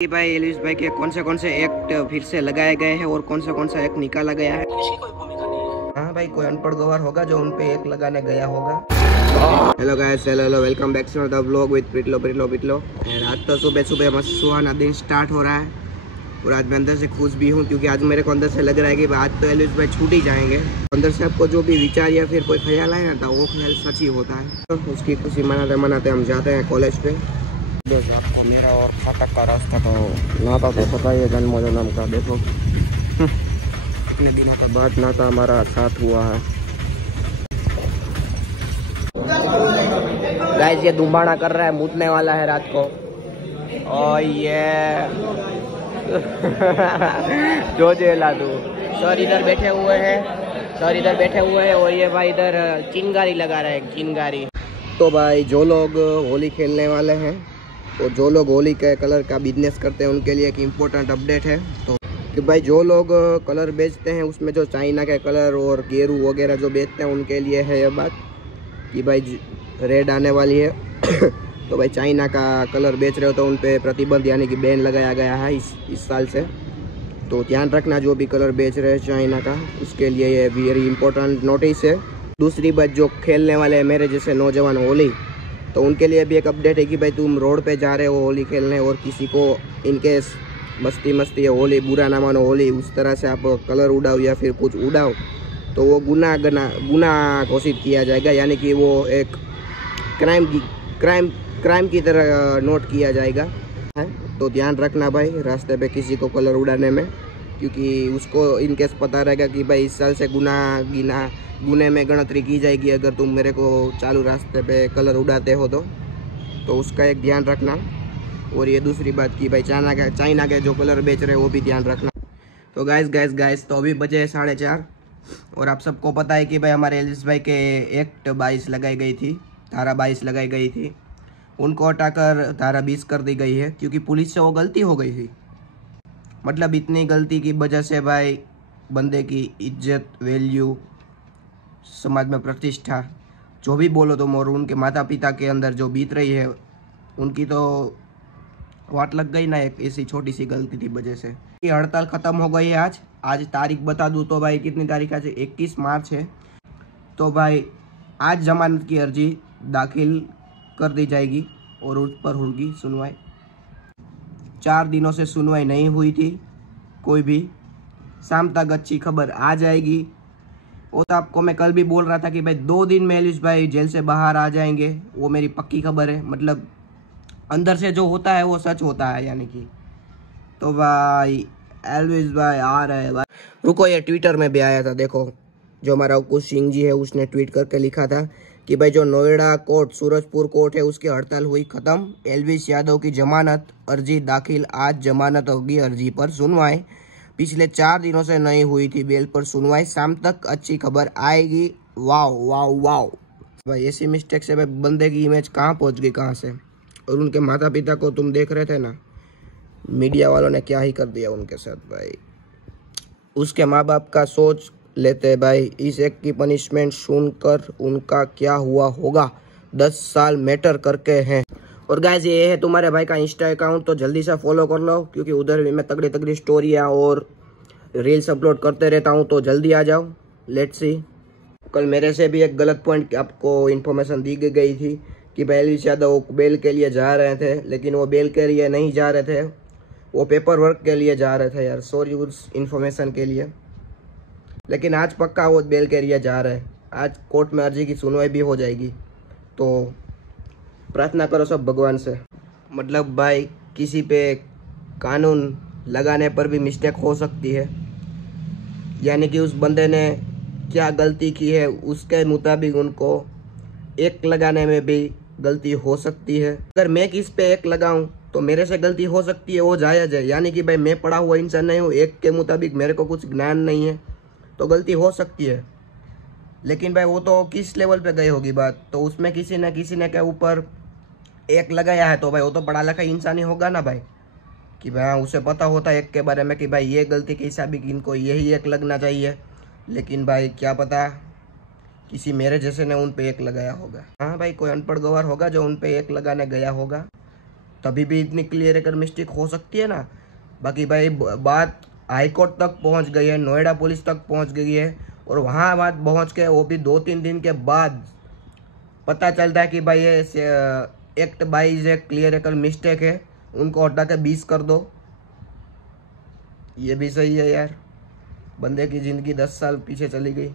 कि भाई एलिस भाई के कौन से एक्ट फिर से लगाए गए हैं और कौन सा एक्ट निकाला गया है। इसकी कोई भूमिका नहीं है। हाँ भाई, कोई अनपढ़ गवार होगा जो उन पे एक्ट लगाने गया होगा। Hello guys, hello welcome back to the vlog with पिटलो। आज तो सुबह मस्त सुहाना दिन स्टार्ट हो रहा है और आज मैं अंदर से खुश भी हूँ क्योंकि आज मेरे को अंदर से लग रहा है कि आज तो एलिस भाई छूट ही जाएंगे। अंदर से आपको जो भी विचार या फिर कोई ख्याल आया ना वो ख्याल सच ही होता है। तो उसकी खुशी मनाते हम जाते हैं कॉलेज पे। आपको मेरा और फाटक का रास्ता तो नाता तो पता ही है, जन्म का देखो कितने दिनों के बाद नाता हमारा साथ हुआ है। गाइस ये दुम्बाना कर रहा है, मूतने वाला है रात को। और ये जो जेला तू सर इधर बैठे हुए हैं और ये भाई इधर चिंगारी लगा रहे हैं, चिंगारी। तो भाई जो लोग होली खेलने वाले हैं और जो लोग होली के कलर का बिजनेस करते हैं उनके लिए एक इम्पोर्टेंट अपडेट है। तो कि भाई जो लोग कलर बेचते हैं उसमें जो चाइना के कलर और गेरू वगैरह जो बेचते हैं उनके लिए है ये बात कि भाई रेड आने वाली है। तो भाई चाइना का कलर बेच रहे हो तो उन पे प्रतिबंध यानी कि बैन लगाया गया है इस साल से। तो ध्यान रखना जो भी कलर बेच रहे हैं चाइना का, उसके लिए ये वेरी इंपॉर्टेंट नोटिस है। दूसरी बात, जो खेलने वाले हैं मेरे जैसे नौजवान होली, तो उनके लिए भी एक अपडेट है कि भाई तुम रोड पे जा रहे हो होली खेलने और किसी को इनकेस मस्ती है होली, बुरा ना मानो होली, उस तरह से आप कलर उड़ाओ या फिर कुछ उड़ाओ तो वो गुनाह घोषित किया जाएगा, यानी कि वो एक क्राइम की तरह नोट किया जाएगा है। तो ध्यान रखना भाई रास्ते पे किसी को कलर उड़ाने में, क्योंकि उसको इनकेस पता रहेगा कि भाई इस साल से गुने में गिनती की जाएगी अगर तुम मेरे को चालू रास्ते पे कलर उड़ाते हो तो उसका एक ध्यान रखना। और ये दूसरी बात कि भाई चाइना के जो कलर बेच रहे हैं वो भी ध्यान रखना। तो गाइस तो अभी बजे 4:30 और आप सबको पता है कि भाई हमारे एलिस भाई के एक्ट 22 लगाई गई थी, धारा 22 लगाई गई थी। उनको हटाकर धारा 20 कर दी गई है क्योंकि पुलिस से वो गलती हो गई थी। मतलब इतनी गलती की वजह से भाई बंदे की इज्जत, वैल्यू, समाज में प्रतिष्ठा, जो भी बोलो तुम, और उनके माता पिता के अंदर जो बीत रही है उनकी तो वाट लग गई ना एक ऐसी छोटी सी गलती की वजह से। ये हड़ताल ख़त्म हो गई है आज तारीख बता दूँ तो भाई कितनी तारीख आज? 21 मार्च है। तो भाई आज जमानत की अर्जी दाखिल कर दी जाएगी और उस पर होगी सुनवाई। 4 दिनों से सुनवाई नहीं हुई थी कोई भी, शाम तक अच्छी खबर आ जाएगी। वो तो आपको मैं कल भी बोल रहा था कि भाई 2 दिन में एलिस भाई जेल से बाहर आ जाएंगे, वो मेरी पक्की खबर है। मतलब अंदर से जो होता है वो सच होता है यानी कि। तो भाई एलिस भाई आ रहे हैं भाई। रुको, ये ट्विटर में भी आया था, देखो जो हमारा कुछ सिंह जी है उसने ट्वीट करके लिखा था कि भाई जो नोएडा कोर्ट, सूरजपुर कोर्ट है उसकी हड़ताल हुई खत्म, एल्विस यादव की जमानत अर्जी दाखिल, आज जमानत होगी, अर्जी पर सुनवाई, पिछले 4 दिनों से नहीं हुई थी बेल पर सुनवाई, शाम तक अच्छी खबर आएगी। वाओ भाई, ऐसी मिस्टेक से भाई बंदे की इमेज कहाँ पहुँच गई, कहाँ से। और उनके माता पिता को तुम देख रहे थे ना, मीडिया वालों ने क्या ही कर दिया उनके साथ भाई। उसके माँ बाप का सोच लेते भाई, इस एक की पनिशमेंट सुनकर उनका क्या हुआ होगा। 10 साल मैटर करके हैं। और गाइस ये है तुम्हारे भाई का इंस्टा अकाउंट, तो जल्दी से फॉलो कर लो क्योंकि उधर भी मैं तगड़ी स्टोरियाँ और रील्स अपलोड करते रहता हूँ, तो जल्दी आ जाओ। Let's see. कल मेरे से भी एक गलत पॉइंट आपको इन्फॉर्मेशन दी गई थी कि भाई एलिस यादव बेल के लिए जा रहे थे, लेकिन वो बेल के लिए नहीं जा रहे थे, वो पेपर वर्क के लिए जा रहे थे यार। सॉरी उस इन्फॉर्मेशन के लिए। लेकिन आज पक्का वो बेल के लिए जा रहे हैं। आज कोर्ट में अर्जी की सुनवाई भी हो जाएगी, तो प्रार्थना करो सब भगवान से। मतलब भाई किसी पे कानून लगाने पर भी मिस्टेक हो सकती है, यानी कि उस बंदे ने क्या गलती की है उसके मुताबिक उनको एक लगाने में भी गलती हो सकती है। अगर मैं किस पे एक लगाऊं तो मेरे से गलती हो सकती है, वो जायज़ है। यानी कि भाई मैं पढ़ा हुआ इंसान नहीं हूँ, एक के मुताबिक मेरे को कुछ ज्ञान नहीं है तो गलती हो सकती है। लेकिन भाई वो तो किस लेवल पे गई होगी बात, तो उसमें किसी ने के ऊपर एक लगाया है तो भाई वो तो पढ़ा लिखा इंसान ही होगा ना भाई, कि भाई उसे पता होता है एक के बारे में कि भाई ये गलती के हिसाब से इनको यही एक लगना चाहिए। लेकिन भाई क्या पता किसी मेरे जैसे ने उन पे एक लगाया होगा। हाँ भाई, कोई अनपढ़ गवार होगा जो उन पे एक लगाने गया होगा। तभी भी इतनी क्लियर मिस्टेक हो सकती है ना। बाकी भाई बात हाई कोर्ट तक पहुंच गई है, नोएडा पुलिस तक पहुंच गई है, और वहाँ बात पहुंच के वो भी 2-3 दिन के बाद पता चलता है कि भाई ये act by J clear mistake है, उनको हटा के 20 कर दो। ये भी सही है यार, बंदे की ज़िंदगी 10 साल पीछे चली गई।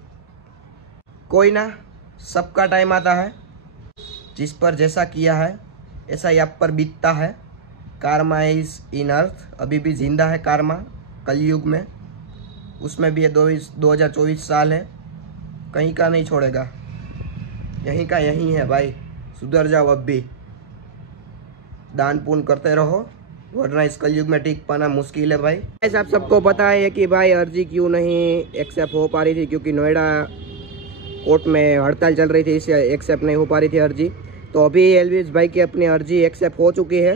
कोई ना, सबका टाइम आता है, जिस पर जैसा किया है ऐसा ही आप पर बीतता है। कार्मा इज इन अर्थ, अभी भी जिंदा है कार्मा कलयुग में, उसमें भी ये 2024 साल है, कहीं का नहीं छोड़ेगा, यहीं का यहीं है भाई। सुधर जाओ अब भी, दान पुण्य करते रहो, वरना इस कलयुग में टिक पाना मुश्किल है भाई। ऐसा आप सबको पता है कि भाई अर्जी क्यों नहीं एक्सेप्ट हो पा रही थी, क्योंकि नोएडा कोर्ट में हड़ताल चल रही थी, इससे एक्सेप्ट नहीं हो पा रही थी अर्जी। तो अभी एलविस भाई की अपनी अर्जी एक्सेप्ट हो चुकी है,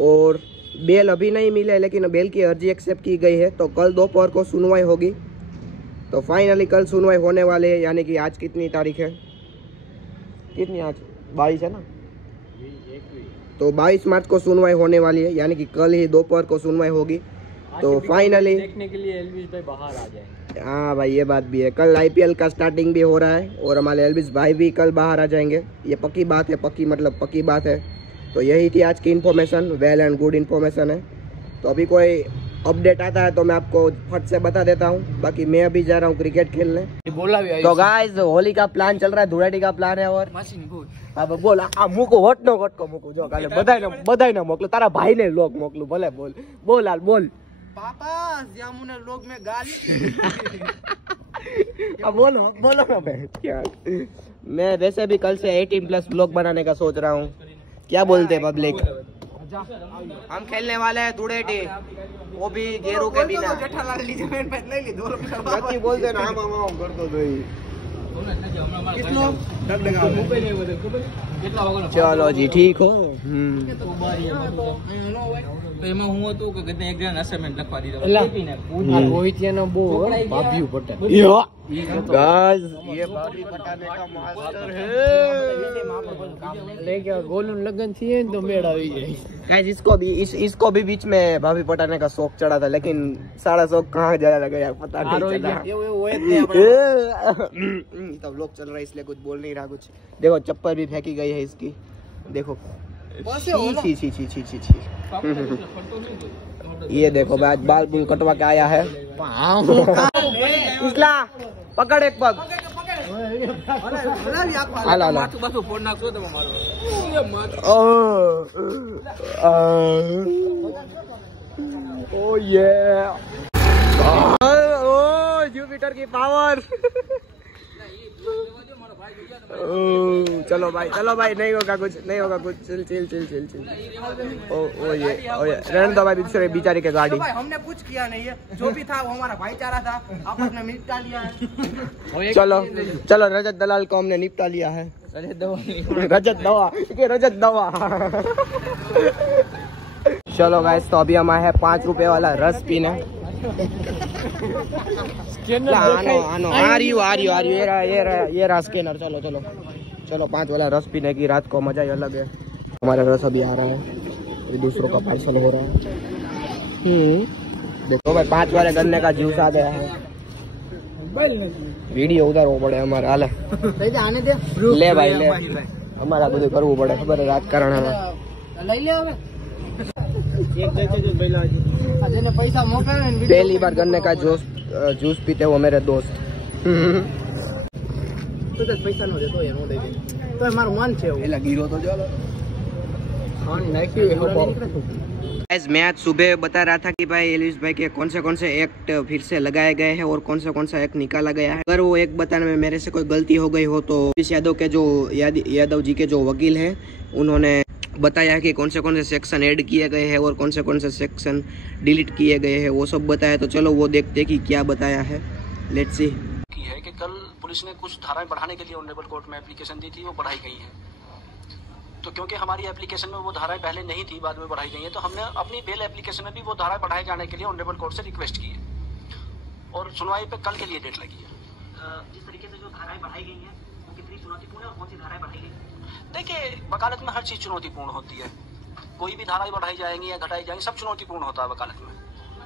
और बेल अभी नहीं मिले, लेकिन बेल की अर्जी एक्सेप्ट की गई है। तो कल दोपहर को सुनवाई होगी, तो फाइनली कल सुनवाई होने वाली है। यानी कि आज कितनी तारीख है, कितनी आज 22 है ना, तो 22 मार्च को सुनवाई होने वाली है, यानी कि कल ही दोपहर को सुनवाई होगी। तो फाइनली देखने के लिए एल्विस भाई बाहर आ जाएंगे। हाँ भाई, ये बात भी है, कल आईपीएल का स्टार्टिंग भी हो रहा है, और हमारे एल्विस भाई भी कल बाहर आ जाएंगे, ये पक्की बात है, पक्की मतलब पक्की बात है। तो यही थी आज की information, well and good information है। तो अभी कोई अपडेट आता है तो मैं आपको फट से बता देता हूँ। बाकी मैं अभी जा रहा हूँ क्रिकेट खेलने। तो गाइस, होली का प्लान चल रहा है, धुळेटी का प्लान है, और अब बोल મૂકો વોટ નો ગટકો મૂકો જો કાલે બધાયને મોકલું, તારા ભાઈને લોક મોકલું, ભલે બોલ બોલ હાલ બોલ પાપા જામુને લોક में गाली अब बोलो बोलो ना भाई। मैं वैसे भी कल से 18+ ब्लॉग बनाने का सोच रहा हूँ, क्या बोलते हैं पब्लिक। हम खेलने वाले हैं धुळेटी, वो भी गेरू के बिना। बोलते ना हम कर दो चलो जी, ठीक हो। गोलून लगन थी तो मेरा इसको भी बीच में भाभी पटाने का शौक चढ़ा था, लेकिन सारा शौक कहाँ जाया लगा यार, पता नहीं चला। तो लोग चल रहा है इसलिए कुछ बोल नहीं रहा कुछ। देखो चप्पल भी फेंकी गई है इसकी, देखो छी छी छी छी छी छी। ये देखो भाई, आज बाल बुल कटवा के आया है। इसला पकड़ एक पग, ओ ये जुपिटर की पावर। चलो भाई नहीं होगा कुछ, नहीं होगा कुछ, chill chill chill chill chill. ओ ये रहने दो भाई, दूसरे बेचारे के गाड़ी। हमने कुछ किया नहीं है, जो भी था वो हमारा भाईचारा था, आपने निपटा लिया है। चलो रजत दलाल को हमने निपटा लिया है। रजत दवा चलो गाइस, तो अभी हम आए हैं 5 रुपए वाला रस पीने। ये रहा स्कैनर। चलो 5 वाला रस पीने की रात को मजा ही अलग है। हमारा रस अभी आ रहा है, दूसरों का पार्सल हो रहा है। देखो भाई, 5 वाले गन्ने का जूस आ गया है। वीडियो उधर हो पड़े हमारे हाल ले भाई ले, हमारा બધું કરવું પડે, ખબર રાજકારણ पहली बार गन्ने का जूस पीते हो मेरे दोस्त। पैसा न दे तो मारो मन छे एला गिरो तो चलो। मैं आज सुबह बता रहा था कि भाई एल्विस भाई के कौन से एक्ट फिर से लगाए गए हैं और कौन सा एक्ट निकाला गया है। अगर वो एक बताने में मेरे से कोई गलती हो गई हो तो यादव के जो यादव जी के जो वकील हैं उन्होंने बताया कि कौन से सेक्शन ऐड किए गए हैं और कौन से सेक्शन डिलीट किए गए हैं, वो सब बताया। तो चलो वो देखते कि क्या बताया है, लेट्स सी। है कि कल पुलिस ने कुछ धाराएं बढ़ाने के लिए ऑनरेबल कोर्ट में एप्लीकेशन दी थी, वो बढ़ाई गई है। तो क्योंकि हमारी एप्लीकेशन में वो धाराएं पहले नहीं थी, बाद में बढ़ाई गई है, तो हमने अपनी बेल एप्लीकेशन में भी वो धाराएं बढ़ाए जाने के लिए ऑनरेबल कोर्ट से रिक्वेस्ट की है, और सुनवाई पे कल के लिए डेट लगी है। जिस तरीके से जो धाराएं बढ़ाई गई हैं वो कितनी चुनौतीपूर्ण है और कौन सी धाराएं बढ़ाई गई? देखिए, वकालत में हर चीज़ चुनौतीपूर्ण होती है। कोई भी धाराएं बढ़ाई जाएंगी या घटाई जाएंगी, सब चुनौतीपूर्ण होता है वकालत में।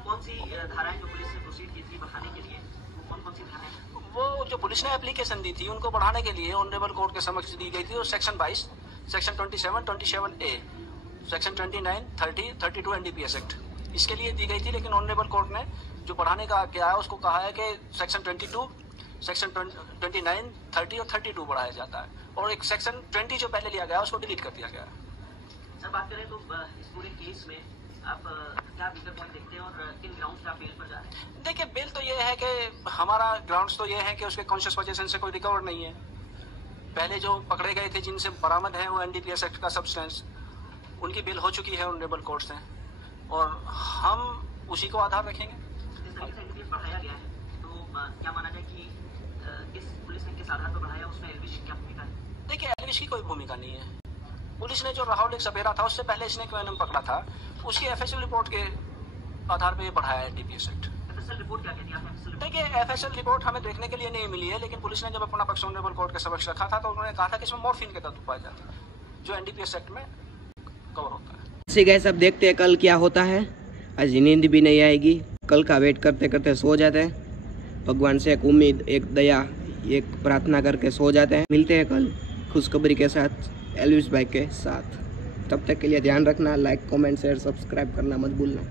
कौन सी धाराएं जो पुलिस ने प्रोसीड की थी बढ़ाने के लिए, वो कौन सी धाराएं? वो जो पुलिस ने एप्लीकेशन दी थी उनको बढ़ाने के लिए ऑनरेबल कोर्ट के समक्ष दी गई थी, और section 22, section 27, 27A, section 29, 30, 32 NDPS act, इसके लिए दी गई थी। लेकिन ऑनरेबल कोर्ट ने जो बढ़ाने का क्या है उसको कहा है कि सेक्शन 22, सेक्शन 29, 30 और 32 बढ़ाया जाता है, और एक सेक्शन 20 जो पहले लिया गया उसको डिलीट कर दिया गया है। सर बात करें तो इस पूरे केस में आप क्या बिगर पॉइंट देखते हैं और किन ग्राउंड्स पे आप बेल पर जा रहे हैं? देखिए, बेल तो ये है कि हमारा ग्राउंड्स तो ये है कि उसके कॉन्शियस पोजीशन से कोई रिकवर नहीं है। पहले जो पकड़े गए थे जिनसे बरामद है वो NDPS एक्ट का सब्सटेंस, उनकी बेल हो चुकी है ऑनरेबल कोर्ट से, और हम उसी को आधार रखेंगे। जिस तरीके से NDPS बढ़ाया गया है तो क्या माना जाए कि किस पुलिस ने किस आधार पर बढ़ाया, उसमें एलविश की क्या भूमिका है? देखिए, एलविश की कोई भूमिका नहीं है। पुलिस ने जो राहुल एक सपेरा था उससे पहले इसने क्यों पकड़ा था, उसकी FSL रिपोर्ट के आधार पे बढ़ाया NDPS एक्ट। FSL रिपोर्ट क्या कहती है? आपने FSL देखिए, FSL रिपोर्ट हमें देखने के लिए नहीं मिली है, लेकिन पुलिस ने जब अपना पक्ष ऑनरेबल कोर्ट के समक्ष रखा था तो उन्होंने कहा था कि इसमें मॉर्फिन के तत्व पाए जाते हैं जो NDPS एक्ट में कवर होता है। ऐसे गए सब देखते हैं कल क्या होता है। आज नींद भी नहीं आएगी, कल का वेट करते करते सो जाते हैं। भगवान से एक उम्मीद, एक दया, एक प्रार्थना करके सो जाते हैं। मिलते हैं कल खुशखबरी के साथ, एल्विश भाई के साथ। तब तक के लिए ध्यान रखना, लाइक, कमेंट, शेयर, सब्सक्राइब करना मत भूलना।